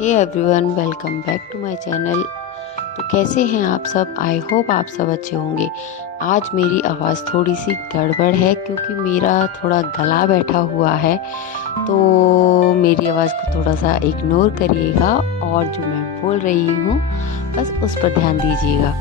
Hey everyone, welcome back to my channel. तो कैसे हैं आप सब? आई होप आप सब अच्छे होंगे। आज मेरी आवाज़ थोड़ी सी गड़बड़ है क्योंकि मेरा थोड़ा गला बैठा हुआ है, तो मेरी आवाज़ को थोड़ा सा इग्नोर करिएगा और जो मैं बोल रही हूँ बस उस पर ध्यान दीजिएगा।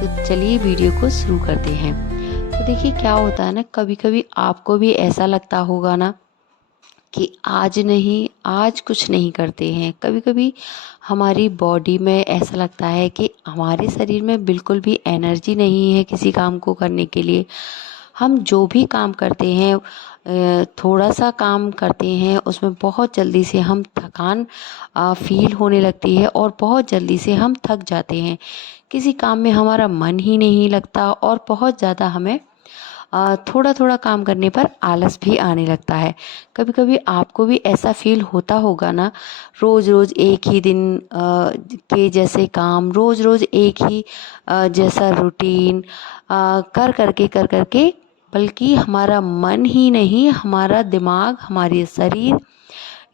तो चलिए वीडियो को शुरू करते हैं। तो देखिए क्या होता है ना, कभी कभी आपको भी ऐसा लगता होगा ना कि आज कुछ नहीं करते हैं। कभी कभी हमारी बॉडी में ऐसा लगता है कि हमारे शरीर में बिल्कुल भी एनर्जी नहीं है किसी काम को करने के लिए। हम जो भी काम करते हैं, थोड़ा सा काम करते हैं, उसमें बहुत जल्दी से हम थकान फील होने लगती है और बहुत जल्दी से हम थक जाते हैं। किसी काम में हमारा मन ही नहीं लगता और बहुत ज़्यादा हमें थोड़ा थोड़ा काम करने पर आलस भी आने लगता है। कभी कभी आपको भी ऐसा फील होता होगा ना, रोज रोज एक ही दिन के जैसे काम, रोज रोज एक ही जैसा रूटीन कर करके बल्कि हमारा मन ही नहीं, हमारा दिमाग, हमारे शरीर,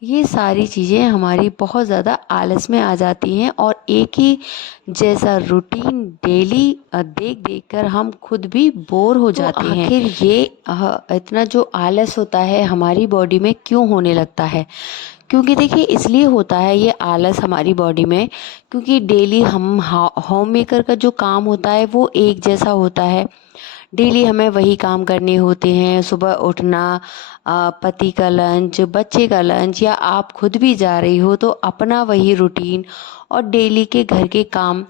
ये सारी चीज़ें हमारी बहुत ज़्यादा आलस में आ जाती हैं और एक ही जैसा रूटीन डेली देख देख कर हम खुद भी बोर हो जाते हैं। आखिर ये इतना जो आलस होता है हमारी बॉडी में क्यों होने लगता है? क्योंकि देखिए इसलिए होता है ये आलस हमारी बॉडी में, क्योंकि डेली हम होम मेकर का जो काम होता है वो एक जैसा होता है। डेली हमें वही काम करने होते हैं। सुबह उठना, पति का लंच, बच्चे का लंच, या आप खुद भी जा रही हो तो अपना वही रूटीन और डेली के घर के काम,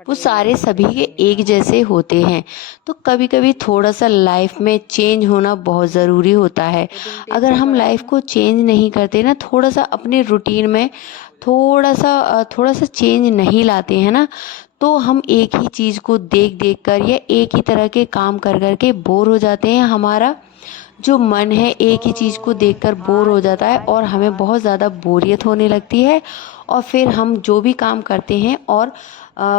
वो सारे सभी के एक जैसे होते हैं। तो कभी कभी थोड़ा सा लाइफ में चेंज होना बहुत ज़रूरी होता है। अगर हम लाइफ को चेंज नहीं करते ना, थोड़ा सा अपने रूटीन में थोड़ा सा चेंज नहीं लाते हैं ना, तो हम एक ही चीज़ को देख देख कर या एक ही तरह के काम कर कर के बोर हो जाते हैं। हमारा जो मन है एक ही चीज़ को देखकर बोर हो जाता है और हमें बहुत ज़्यादा बोरियत होने लगती है। और फिर हम जो भी काम करते हैं और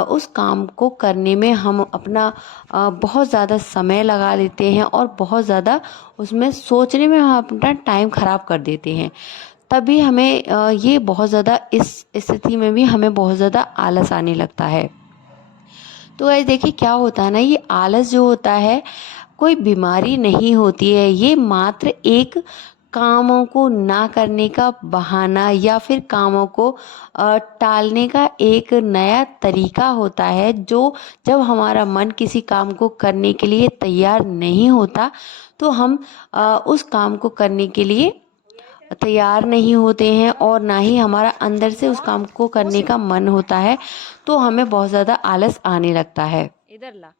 उस काम को करने में हम अपना बहुत ज़्यादा समय लगा लेते हैं और बहुत ज़्यादा उसमें सोचने में हम अपना टाइम ख़राब कर देते हैं। तभी हमें ये बहुत ज़्यादा, इस स्थिति में भी हमें बहुत ज़्यादा आलस आने लगता है। तो गाइस देखिए क्या होता है ना, ये आलस जो होता है कोई बीमारी नहीं होती है। ये मात्र एक कामों को ना करने का बहाना या फिर कामों को टालने का एक नया तरीका होता है। जो जब हमारा मन किसी काम को करने के लिए तैयार नहीं होता तो हम उस काम को करने के लिए तैयार नहीं होते हैं और ना ही हमारा अंदर से उस काम को करने का मन होता है, तो हमें बहुत ज़्यादा आलस आने लगता है। इधर ला।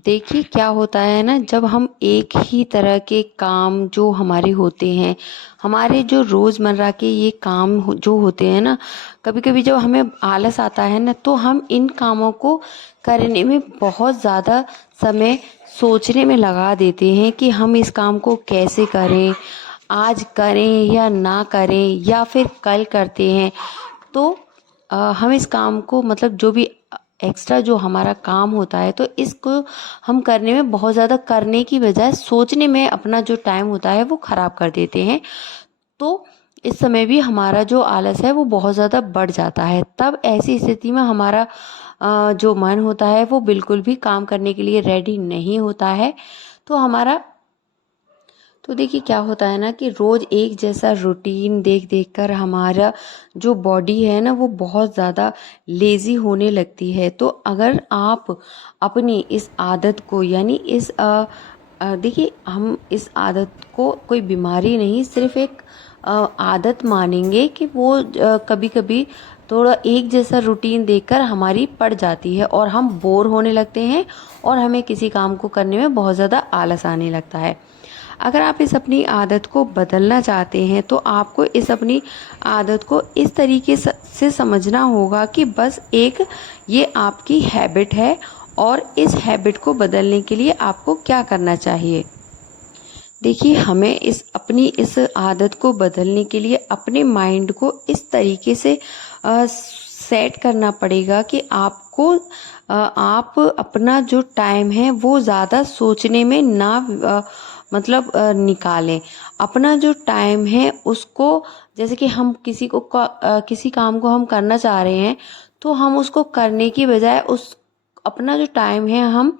देखिए क्या होता है ना, जब हम एक ही तरह के काम जो हमारे होते हैं, हमारे जो रोज़मर्रा के ये काम जो होते हैं ना, कभी कभी जब हमें आलस आता है ना, तो हम इन कामों को करने में बहुत ज़्यादा समय सोचने में लगा देते हैं कि हम इस काम को कैसे करें, आज करें या ना करें या फिर कल करते हैं। तो हम इस काम को, मतलब जो भी एक्स्ट्रा जो हमारा काम होता है, तो इसको हम करने में बहुत ज़्यादा, करने की बजाय सोचने में अपना जो टाइम होता है वो ख़राब कर देते हैं। तो इस समय भी हमारा जो आलस है वो बहुत ज़्यादा बढ़ जाता है। तब ऐसी स्थिति में हमारा जो मन होता है वो बिल्कुल भी काम करने के लिए रेडी नहीं होता है। तो देखिए क्या होता है ना कि रोज़ एक जैसा रूटीन देख देख कर हमारा जो बॉडी है ना वो बहुत ज़्यादा लेज़ी होने लगती है। तो अगर आप अपनी इस आदत को, यानी देखिए हम इस आदत को कोई बीमारी नहीं, सिर्फ एक आदत मानेंगे कि वो कभी कभी थोड़ा एक जैसा रूटीन देखकर हमारी पड़ जाती है और हम बोर होने लगते हैं और हमें किसी काम को करने में बहुत ज़्यादा आलस आने लगता है। अगर आप इस अपनी आदत को बदलना चाहते हैं तो आपको इस अपनी आदत को इस तरीके से समझना होगा कि बस एक ये आपकी हैबिट है और इस हैबिट को बदलने के लिए आपको क्या करना चाहिए। देखिए हमें इस आदत को बदलने के लिए अपने माइंड को इस तरीके से सेट करना पड़ेगा कि आप अपना जो टाइम है वो ज़्यादा सोचने में ना मतलब निकालें। अपना जो टाइम है उसको, जैसे कि हम किसी काम को हम करना चाह रहे हैं, तो हम उसको करने की बजाय उस अपना जो टाइम है हम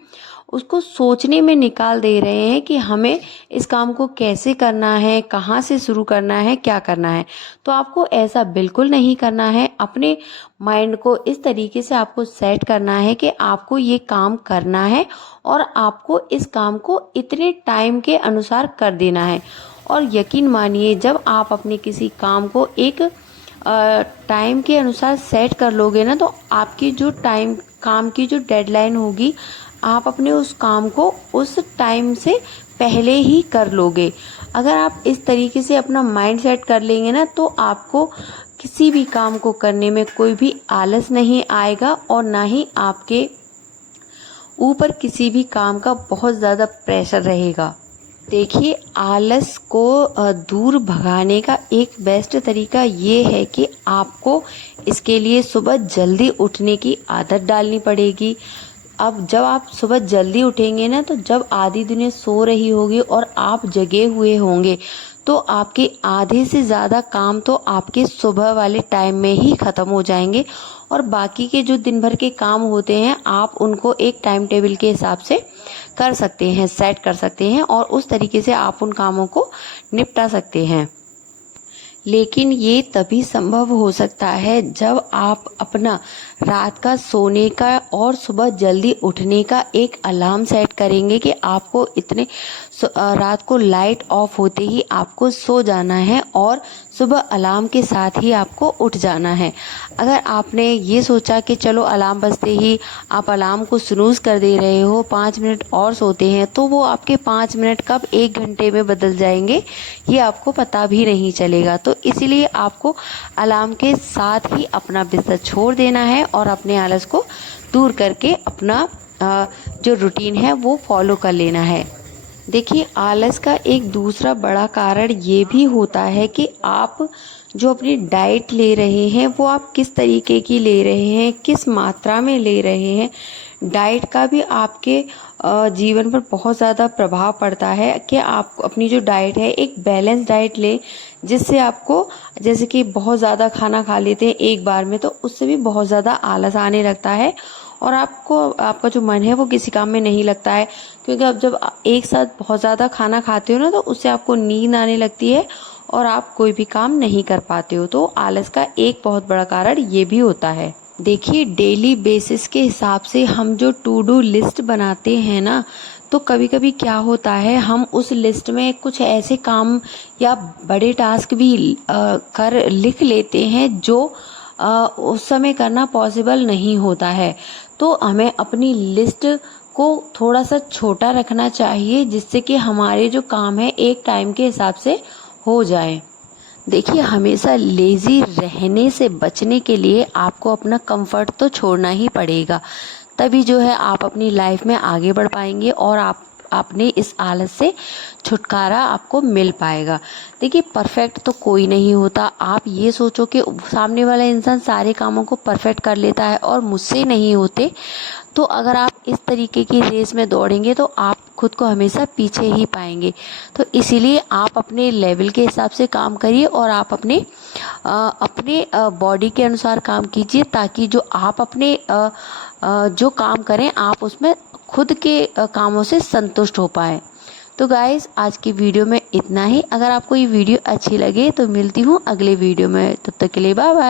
उसको सोचने में निकाल दे रहे हैं कि हमें इस काम को कैसे करना है, कहाँ से शुरू करना है, क्या करना है। तो आपको ऐसा बिल्कुल नहीं करना है। अपने माइंड को इस तरीके से आपको सेट करना है कि आपको ये काम करना है और आपको इस काम को इतने टाइम के अनुसार कर देना है। और यकीन मानिए, जब आप अपने किसी काम को एक टाइम के अनुसार सेट कर लोगे ना, तो आपकी जो काम की जो डेडलाइन होगी, आप अपने उस काम को उस टाइम से पहले ही कर लोगे। अगर आप इस तरीके से अपना माइंड सेट कर लेंगे ना, तो आपको किसी भी काम को करने में कोई भी आलस नहीं आएगा और ना ही आपके ऊपर किसी भी काम का बहुत ज़्यादा प्रेशर रहेगा। देखिए, आलस को दूर भगाने का एक बेस्ट तरीका ये है कि आपको इसके लिए सुबह जल्दी उठने की आदत डालनी पड़ेगी। अब जब आप सुबह जल्दी उठेंगे ना, तो जब आधी दुनिया सो रही होगी और आप जगे हुए होंगे, तो आपके आधे से ज़्यादा काम तो आपके सुबह वाले टाइम में ही ख़त्म हो जाएंगे और बाकी के जो दिन भर के काम होते हैं, आप उनको एक टाइम टेबल के हिसाब से कर सकते हैं, सेट कर सकते हैं और उस तरीके से आप उन कामों को निपटा सकते हैं। लेकिन ये तभी संभव हो सकता है जब आप अपना रात का सोने का और सुबह जल्दी उठने का एक अलार्म सेट करेंगे कि आपको रात को लाइट ऑफ होते ही आपको सो जाना है और सुबह अलार्म के साथ ही आपको उठ जाना है। अगर आपने ये सोचा कि चलो अलार्म बजते ही आप अलार्म को स्नूज कर दे रहे हो, 5 मिनट और सोते हैं, तो वो आपके 5 मिनट कब 1 घंटे में बदल जाएंगे ये आपको पता भी नहीं चलेगा। तो इसीलिए आपको अलार्म के साथ ही अपना बिस्तर छोड़ देना है और अपने आलस को दूर करके अपना जो रूटीन है वो फॉलो कर लेना है। देखिए, आलस का एक दूसरा बड़ा कारण ये भी होता है कि आप जो अपनी डाइट ले रहे हैं वो आप किस तरीके की ले रहे हैं, किस मात्रा में ले रहे हैं। डाइट का भी आपके जीवन पर बहुत ज़्यादा प्रभाव पड़ता है कि आप अपनी जो डाइट है एक बैलेंस डाइट लें, जिससे आपको, जैसे कि बहुत ज़्यादा खाना खा लेते हैं एक बार में, तो उससे भी बहुत ज़्यादा आलस आने लगता है और आपका जो मन है वो किसी काम में नहीं लगता है। क्योंकि अब जब एक साथ बहुत ज़्यादा खाना खाते हो ना, तो उससे आपको नींद आने लगती है और आप कोई भी काम नहीं कर पाते हो। तो आलस का एक बहुत बड़ा कारण ये भी होता है। देखिए, डेली बेसिस के हिसाब से हम जो टू डू लिस्ट बनाते हैं ना, तो कभी कभी क्या होता है, हम उस लिस्ट में कुछ ऐसे काम या बड़े टास्क भी लिख लेते हैं जो उस समय करना पॉसिबल नहीं होता है। तो हमें अपनी लिस्ट को थोड़ा सा छोटा रखना चाहिए, जिससे कि हमारे जो काम है एक टाइम के हिसाब से हो जाए। देखिए, हमेशा लेज़ी रहने से बचने के लिए आपको अपना कंफर्ट तो छोड़ना ही पड़ेगा। तभी जो है आप अपनी लाइफ में आगे बढ़ पाएंगे और आपने इस आलस से छुटकारा आपको मिल पाएगा। देखिए, परफेक्ट तो कोई नहीं होता। आप ये सोचो कि सामने वाला इंसान सारे कामों को परफेक्ट कर लेता है और मुझसे नहीं होते, तो अगर आप इस तरीके की रेस में दौड़ेंगे तो आप खुद को हमेशा पीछे ही पाएंगे। तो इसीलिए आप अपने लेवल के हिसाब से काम करिए और आप अपने बॉडी के अनुसार काम कीजिए, ताकि जो आप अपने जो काम करें आप उसमें खुद के कामों से संतुष्ट हो पाए। तो गाइस, आज की वीडियो में इतना ही। अगर आपको ये वीडियो अच्छी लगे तो मिलती हूँ अगले वीडियो में। तब तक के लिए बाय बाय।